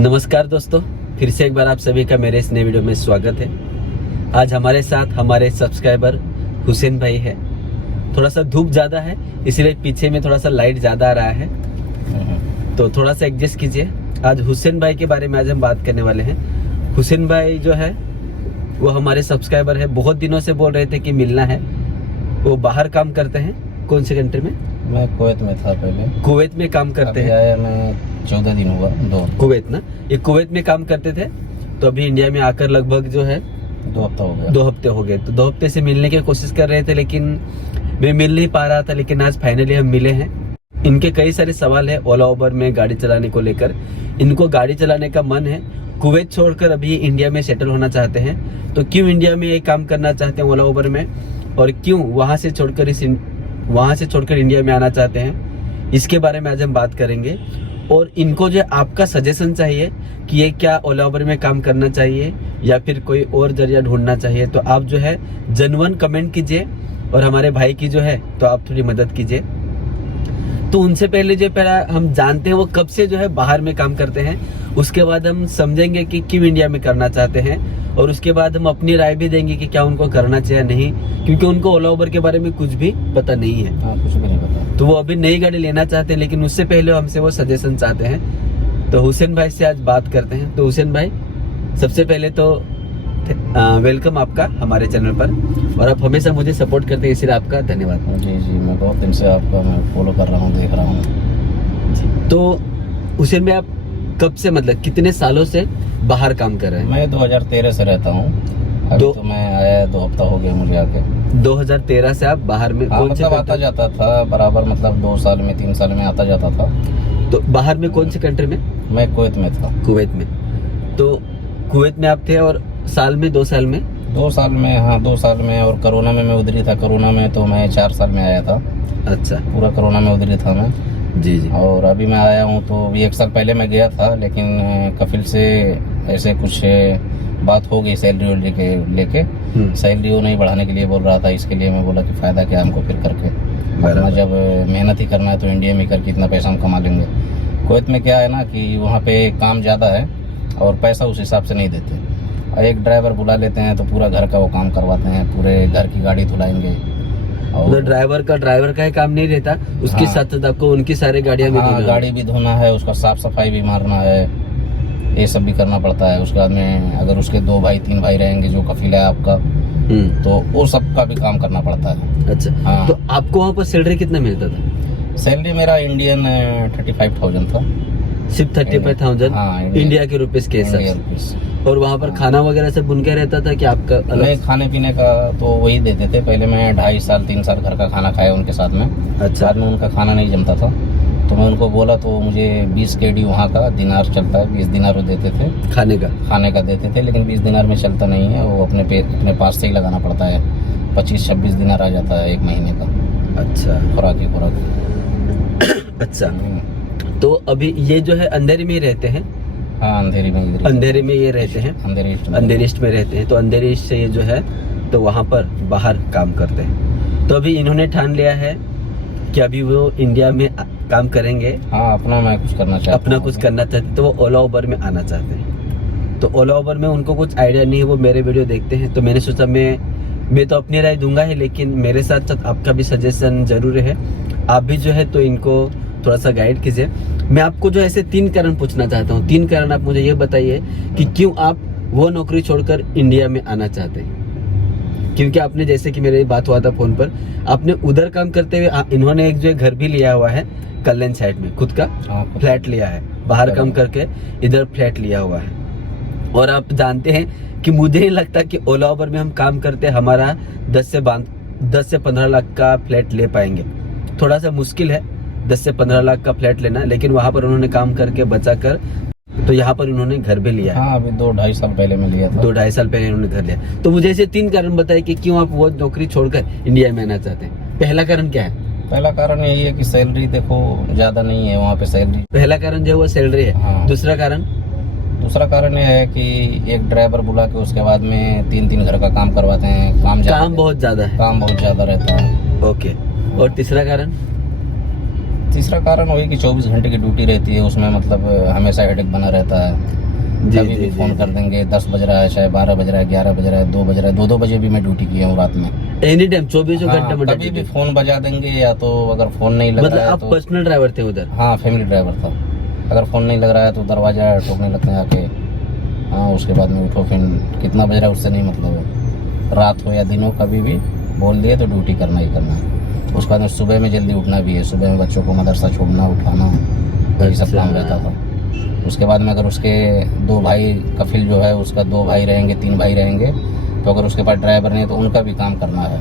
नमस्कार दोस्तों, फिर से एक बार आप सभी का मेरे इस नए वीडियो में स्वागत है। आज हमारे साथ हमारे सब्सक्राइबर हुसैन भाई है। थोड़ा सा धूप ज़्यादा है इसलिए पीछे में थोड़ा सा लाइट ज़्यादा आ रहा है, तो थोड़ा सा एडजस्ट कीजिए। आज हुसैन भाई के बारे में आज हम बात करने वाले हैं। हुसैन भाई जो है वो हमारे सब्सक्राइबर है, बहुत दिनों से बोल रहे थे कि मिलना है। वो बाहर काम करते हैं। कौन से कंट्री में? मैं कुवैत में था पहले। कुवैत में काम करते हैं। आया मैं 14 दिन हुआ। कुवैत ना, ये कुवैत में काम करते थे, तो अभी इंडिया में आकर लगभग जो है 2 हफ्ता हो गया। 2 हफ्ते हो गए। तो 2 हफ्ते से मिलने की कोशिश कर रहे थे, लेकिन मैं मिल नहीं पा रहा था। लेकिन आज फाइनली हम मिले हैं। इनके कई सारे सवाल है ओला उबर में गाड़ी चलाने को लेकर। इनको गाड़ी चलाने का मन है। कुवैत छोड़कर अभी इंडिया में सेटल होना चाहते हैं, तो क्यों इंडिया में ये काम करना चाहते हैं ओला उबर में, और क्यों वहां से छोड़कर इंडिया में आना चाहते हैं, इसके बारे में आज हम बात करेंगे। और इनको जो आपका सजेशन चाहिए कि ये क्या ओला उबर में काम करना चाहिए या फिर कोई और जरिया ढूंढना चाहिए, तो आप जो है जेन्युइन कमेंट कीजिए और हमारे भाई की जो है तो आप थोड़ी मदद कीजिए। तो उनसे पहले जो पहला हम जानते हैं वो कब से जो है बाहर में काम करते हैं, उसके बाद हम समझेंगे कि क्यों इंडिया में करना चाहते हैं, और उसके बाद हम अपनी राय भी देंगे कि क्या उनको करना चाहिए नहीं, क्योंकि उनको ओला उबर के बारे में कुछ भी पता नहीं है। कुछ भी नहीं पता। तो वो अभी नई गाड़ी लेना चाहते हैं, लेकिन उससे पहले हमसे वो सजेशन चाहते हैं। तो हुसैन भाई से आज बात करते हैं। तो हुसैन भाई, सबसे पहले तो वेलकम आपका हमारे चैनल पर, और आप हमेशा मुझे सपोर्ट करते हैं, इसलिए आपका धन्यवाद। जी जी, मैं बहुत दिन से आपका मैं फॉलो कर रहा हूँ, देख रहा हूँ। तो हुसैन भाई, आप कब से मतलब कितने सालों से बाहर काम कर रहे हैं? मैं 2013 से रहता हूँ। तो मैं आया 2 हफ्ता हो गया मुझे आके। 2013 से आप बाहर में मतलब आता जाता था बराबर, मतलब 2 साल में 3 साल में आता जाता था। तो बाहर में कौन से कंट्री में? मैं कुवैत में था। कुवैत में। तो कुवैत में आप थे, और साल में 2 साल में? 2 साल में, हाँ 2 साल में। और कोरोना में मैं उधर ही था। कोरोना में तो मैं 4 साल में आया था। अच्छा, पूरा कोरोना में उधर ही था मैं। जी जी। और अभी मैं आया हूँ तो अभी 1 साल पहले मैं गया था, लेकिन कपिल से ऐसे कुछ बात हो गई सैलरी लेके। सैलरी वो नहीं बढ़ाने के लिए बोल रहा था, इसके लिए मैं बोला कि फ़ायदा क्या हमको फिर करके, अपना जब मेहनत ही करना है तो इंडिया में करके इतना पैसा हम कमा लेंगे। कुवैत में क्या है ना कि वहाँ पे काम ज़्यादा है और पैसा उस हिसाब से नहीं देते। और एक ड्राइवर बुला लेते हैं तो पूरा घर का वो काम करवाते हैं, पूरे घर की गाड़ी धुलाएंगे। और तो ड्राइवर का ही काम नहीं रहता, उसके साथ साथ आपको उनकी सारी गाड़ियाँ भी गाड़ी भी धोना है, उसका साफ सफाई भी मारना है, ये सब भी करना पड़ता है। उसके बाद में अगर उसके 2 भाई 3 भाई रहेंगे जो कफिल है आपका, तो वो सब का भी काम करना पड़ता है। अच्छा, हाँ। तो आपको वहाँ पर सैलरी कितना मिलता था? सैलरी मेरा इंडियन 35,000 था। सिर्फ 35,000? हाँ, इंडिया के रुपीस के हिसाब से। और वहाँ पर खाना वगैरह सब उनका रहता था कि आपका अलग? नहीं, खाने पीने का तो वही देते थे। पहले मैं 2.5 साल 3 साल घर का खाना खाया उनके साथ में। अच्छा। बाद में उनका खाना नहीं जमता था, तो मैं उनको बोला तो मुझे 20 KD वहाँ का दिनार चलता है, 20 दिनार वो देते थे खाने का देते थे। लेकिन 20 दिनार में चलता नहीं है, वो अपने पास से ही लगाना पड़ता है। 25-26 दिनार आ जाता है 1 महीने का। अच्छा, खुराक। अच्छा, तो अभी ये जो है अंधेरी में ही रहते हैं? हाँ, अंधेरी में ये रहते हैं। अंधेरी ईस्ट में रहते हैं। तो अंधेरी ईस्ट से ये जो है तो वहाँ पर बाहर काम करते हैं। तो अभी इन्होंने ठान लिया है कि अभी वो इंडिया में काम करेंगे। हाँ, अपना कुछ करना चाहते, तो वो ओला उबर में आना चाहते हैं। तो ओला उबर में उनको कुछ आइडिया नहीं है, वो मेरे वीडियो देखते हैं। तो मैंने सोचा मैं तो अपनी राय दूंगा ही, लेकिन मेरे साथ साथ आपका भी सजेशन जरूर है। आप भी जो है तो इनको थोड़ा सा गाइड कीजिए। मैं आपको जो ऐसे 3 कारण पूछना चाहता हूँ। 3 कारण आप मुझे ये बताइए कि क्यों आप वो नौकरी छोड़कर इंडिया में आना चाहते हैं। क्योंकि आपने, जैसे कि मेरी बात हुआ था फोन पर, आपने उधर काम करते हुए इन्होंने एक जो घर भी लिया हुआ है कल्याण साइड में, खुद का फ्लैट लिया है। बाहर काम करके इधर फ्लैट लिया हुआ है। और आप जानते हैं कि मुझे नहीं लगता कि ओला उबर में हम काम करते हमारा 10 से 15 लाख का फ्लैट ले पाएंगे। थोड़ा सा मुश्किल है 10 से 15 लाख का फ्लैट लेना, लेकिन वहाँ पर उन्होंने काम करके बचा कर तो यहाँ पर उन्होंने घर भी लिया है। हाँ, अभी 2-2.5 साल पहले में लिया था। 2-2.5 साल पहले उन्होंने घर लिया। तो मुझे ऐसे 3 कारण बताए कि क्यों आप वो नौकरी छोड़कर इंडिया में आना चाहते हैं। पहला कारण क्या है? पहला कारण यही है कि सैलरी देखो ज्यादा नहीं है वहाँ पे सैलरी। पहला कारण जो है वो सैलरी है। हाँ। दूसरा कारण यह है कि एक ड्राइवर बुला के उसके बाद में 3-3 घर का काम करवाते हैं। काम बहुत ज्यादा रहता है। ओके। और तीसरा कारण? तीसरा कारण वही कि 24 घंटे की ड्यूटी रहती है, उसमें मतलब हमेशा हेडेक बना रहता है। कभी भी फोन कर देंगे, 10 बज रहा है, चाहे 12 बज रहा है, 11 बज रहा है, 2 बज रहा है, 2-2 बजे भी मैं ड्यूटी किया हूँ रात में। एनी टाइम 24 घंटे हाँ, में कभी भी फोन बजा देंगे, या तो अगर फोन नहीं लग मतलब रहा है आप तो पर्सनल ड्राइवर थे उधर? हाँ, फैमिली ड्राइवर था। अगर फोन नहीं लग रहा है तो दरवाजा ठोकने लगते हैं आके। हाँ, उसके बाद में उठो, फिर कितना बज रहा है उससे नहीं मतलब है। रात हो या दिन हो, कभी भी बोल दिए तो ड्यूटी करना ही करना है। उसके बाद में सुबह में जल्दी उठना भी है, सुबह में बच्चों को मदरसा छोड़ना, उठाना, यही सब काम रहता था। उसके बाद में अगर उसके 2 भाई, कफिल जो है उसका 2 भाई रहेंगे, 3 भाई रहेंगे, तो अगर उसके पास ड्राइवर नहीं है तो उनका भी काम करना है।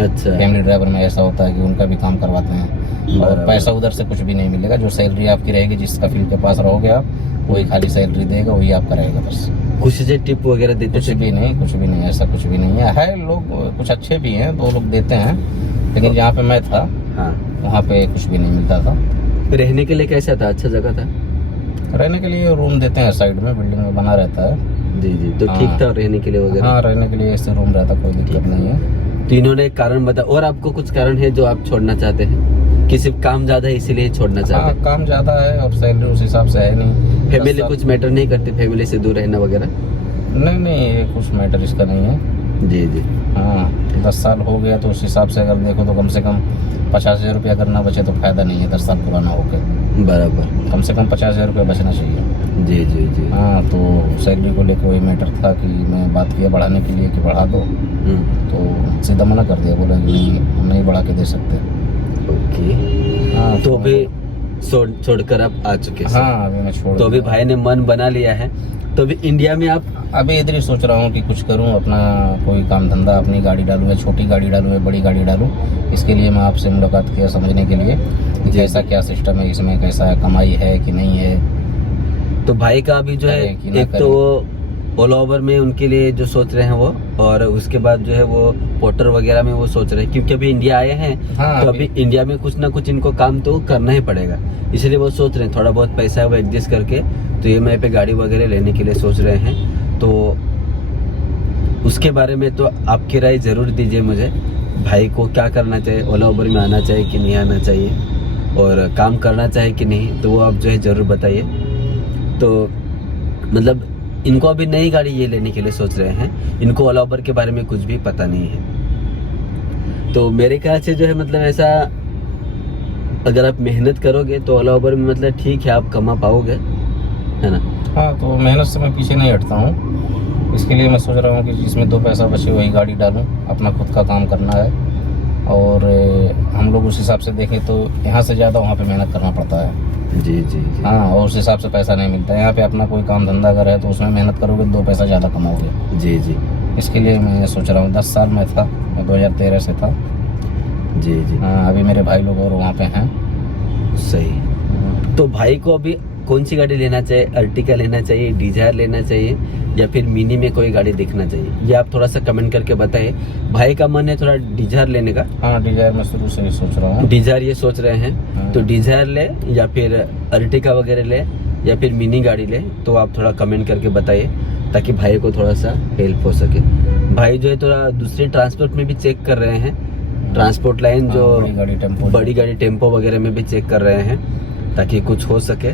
अच्छा, फैमिली ड्राइवर में ऐसा होता है कि उनका भी काम करवाते हैं, और पैसा उधर से कुछ भी नहीं मिलेगा। जो सैलरी आपकी रहेगी, जिस कफिल के पास रहोगे आप, वही खाली सैलरी देगा, वही आपका रहेगा बस। कुछ से टिप वगैरह देते कुछ थे? भी नहीं, कुछ भी नहीं, ऐसा कुछ भी नहीं है। लोग कुछ अच्छे भी हैं, 2 लोग देते हैं, लेकिन जहाँ पे मैं था हाँ, वहाँ पे कुछ भी नहीं मिलता था। रहने के लिए कैसा था? अच्छा जगह था? रहने के लिए रूम देते हैं, साइड में बिल्डिंग में बना रहता है। जी जी, तो ठीक हाँ। था रहने के लिए वगैरह? हाँ, रहने के लिए ऐसे रूम रहता, कोई दिक्कत नहीं है। तो इन्होंने एक कारण बता, और आपको कुछ कारण है जो आप छोड़ना चाहते हैं कि सिर्फ काम ज्यादा है इसीलिए छोड़ना चाहते हाँ, हैं? काम ज्यादा है और सैलरी उस हिसाब से है नहीं। फैमिली कुछ मैटर नहीं करती, फैमिली से दूर रहना वगैरह? नहीं, ये कुछ मैटर इसका नहीं है। जी जी। हाँ, 10 साल हो गया तो उस हिसाब से अगर देखो तो कम से कम 50,000 रुपया करना बचे तो फायदा नहीं है। 10 साल पुराना होकर बराबर, कम से कम 50,000 रुपया बचना चाहिए। जी जी जी। हाँ, तो सैलरी को लेकर वही मैटर था कि मैं बात किया बढ़ाने के लिए कि बढ़ा दो, तो सीधा मना कर दिया, बोला कि नहीं, हम नहीं बढ़ा के दे सकते। ओके। हाँ, तो अभी छोड़कर आप आ चुके हैं? हाँ, अभी मैं छोड़ तो अभी दिया। भाई ने मन बना लिया है, तो अभी इंडिया में आप? अभी इधर ही सोच रहा हूँ कि कुछ करूँ, अपना कोई काम धंधा, अपनी गाड़ी डालूँ, या छोटी गाड़ी डालूँ या बड़ी गाड़ी डालूँ। इसके लिए मैं आपसे मुलाकात किया, समझने के लिए कि कैसा क्या सिस्टम है इसमें, कैसा कमाई है कि नहीं है। तो भाई का अभी जो है, करें कि ना एक करें। तो वो ऑल ओवर में उनके लिए जो सोच रहे हैं वो, और उसके बाद जो है वो पोर्टर वगैरह में वो सोच रहे हैं, क्योंकि अभी इंडिया आए हैं। हाँ, तो अभी इंडिया में कुछ ना कुछ इनको काम तो करना ही पड़ेगा, इसलिए वो सोच रहे हैं थोड़ा बहुत पैसा है वो एडजस्ट करके तो EMI पे गाड़ी वगैरह लेने के लिए सोच रहे हैं। तो उसके बारे में तो आपकी राय जरूर दीजिए मुझे, भाई को क्या करना चाहिए, ओला उबर में आना चाहिए कि नहीं आना चाहिए, और काम करना चाहिए कि नहीं, तो वो आप जो है ज़रूर बताइए। तो मतलब इनको अभी नई गाड़ी ये लेने के लिए सोच रहे हैं, इनको ओला उबर के बारे में कुछ भी पता नहीं है। तो मेरे ख्याल से जो है मतलब ऐसा, अगर आप मेहनत करोगे तो ओला उबर में मतलब ठीक है, आप कमा पाओगे, है ना? हाँ, तो मेहनत से मैं पीछे नहीं हटता हूँ। इसके लिए मैं सोच रहा हूँ कि जिसमें 2 पैसा बचे वही गाड़ी डालूँ, अपना खुद का काम करना है। और हम लोग उस हिसाब से देखें तो यहाँ से ज़्यादा वहाँ पे मेहनत करना पड़ता है। जी जी जी। हाँ, और उस हिसाब से पैसा नहीं मिलता है। यहाँ पे अपना कोई काम धंधा अगर है तो उसमें मेहनत करोगे 2 पैसा ज़्यादा कमाओगे। जी जी। इसके लिए मैं सोच रहा हूँ, 10 साल में था, मैं 2013 से था। जी जी। हाँ, अभी मेरे भाई लोग और वहाँ पे हैं। सही। तो भाई को अभी कौन सी गाड़ी लेना चाहिए? अर्टिका लेना चाहिए, डिजायर लेना चाहिए, या फिर मिनी में कोई गाड़ी देखना चाहिए? ये आप थोड़ा सा कमेंट करके बताइए। भाई का मन है थोड़ा डिजायर लेने का। हाँ, डिजायर मैं शुरू से ही सोच रहा हूँ। डिजायर ये सोच रहे हैं, हाँ। तो डिजायर ले या फिर अर्टिका वगैरह ले या फिर मिनी गाड़ी ले, तो आप थोड़ा कमेंट करके बताइए ताकि भाई को थोड़ा सा हेल्प हो सके। भाई जो है थोड़ा दूसरी ट्रांसपोर्ट में भी चेक कर रहे हैं, ट्रांसपोर्ट लाइन जो बड़ी गाड़ी टेम्पो वगैरह में भी चेक कर रहे हैं ताकि कुछ हो सके।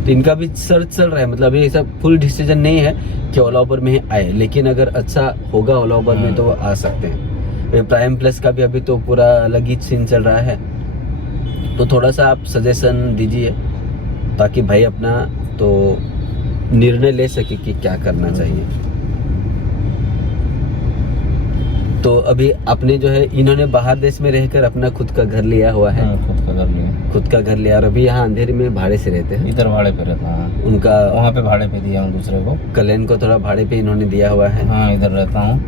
तो इनका भी सर्च चल रहा है, मतलब ये सब फुल डिसीजन नहीं है कि ओला उबर में ही आए, लेकिन अगर अच्छा होगा ओला उबर में तो वो आ सकते हैं। प्राइम प्लस का भी अभी तो पूरा अलग ही सीन चल रहा है, तो थोड़ा सा आप सजेशन दीजिए ताकि भाई अपना तो निर्णय ले सके कि क्या करना चाहिए। तो अभी आपने जो है, इन्होंने बाहर देश में रहकर अपना खुद का घर लिया हुआ है। खुद का घर लिया, खुद का घर लिया, और अभी यहाँ अंधेरी में भाड़े से रहते हैं। इधर भाड़े पे रहता हूँ। उनका वहाँ पे भाड़े पे दिया हूँ दूसरे को। कल्याण को थोड़ा भाड़े पे इन्होंने दिया हुआ है। हाँ, इधर रहता हूँ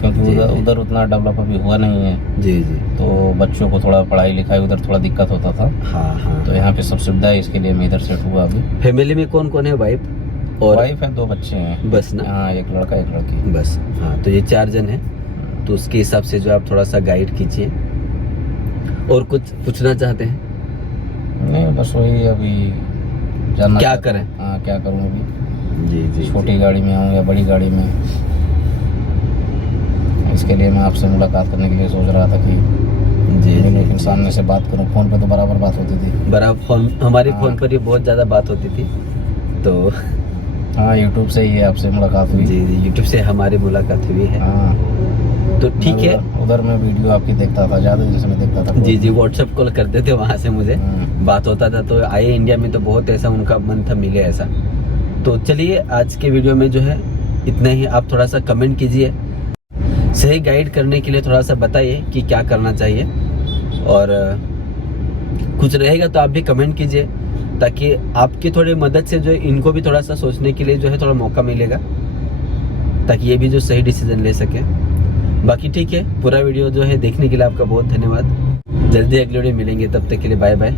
क्योंकि जी, उधर जी। उधर उतना डेवलप अभी हुआ नहीं है, जी जी। तो बच्चों को थोड़ा पढ़ाई लिखाई उधर थोड़ा दिक्कत होता था। हाँ हाँ। तो यहाँ पे सब सुविधा है, इसके लिए मैं इधर सेट हुआ अभी। फैमिली में कौन कौन है? वाइफ और वाइफ है, 2 बच्चे हैं बस ना? हाँ, 1 लड़का 1 लड़की। बस, हाँ, तो ये 4 जन है। तो उसके हिसाब से जो आप थोड़ा सा गाइड कीजिए। और कुछ पूछना चाहते हैं? नहीं, बस वही अभी जानना क्या चाहता हूँ। करें? हाँ, क्या करूँ अभी, जी जी। छोटी गाड़ी में आऊँ या बड़ी गाड़ी में। इसके लिए मैं आपसे मुलाकात करने के लिए सोच रहा था कि जी जी लेकिन सामने से बात करूँ, फोन पे तो बराबर बात होती थी। बड़ा फोन हमारे हाँ। फोन पर ही बहुत ज़्यादा बात होती थी। तो हाँ, यूट्यूब से ही आपसे मुलाकात हुई। जी जी यूट्यूब से हमारी मुलाकात हुई है। हाँ, तो ठीक है। उधर मैं वीडियो आपकी देखता था, ज़्यादा दिन से मैं देखता था। जी जी व्हाट्सएप कॉल करते थे वहाँ से, मुझे बात होता था। तो आए इंडिया में तो बहुत ऐसा उनका मन था मिले ऐसा। तो चलिए आज के वीडियो में जो है इतना ही। आप थोड़ा सा कमेंट कीजिए, सही गाइड करने के लिए थोड़ा सा बताइए कि क्या करना चाहिए, और कुछ रहेगा तो आप भी कमेंट कीजिए, ताकि आपकी थोड़ी मदद से जो है इनको भी थोड़ा सा सोचने के लिए जो है थोड़ा मौका मिलेगा, ताकि ये भी जो सही डिसीजन ले सके। बाकी ठीक है, पूरा वीडियो जो है देखने के लिए आपका बहुत धन्यवाद। जल्दी अगले वीडियो मिलेंगे, तब तक के लिए बाय बाय।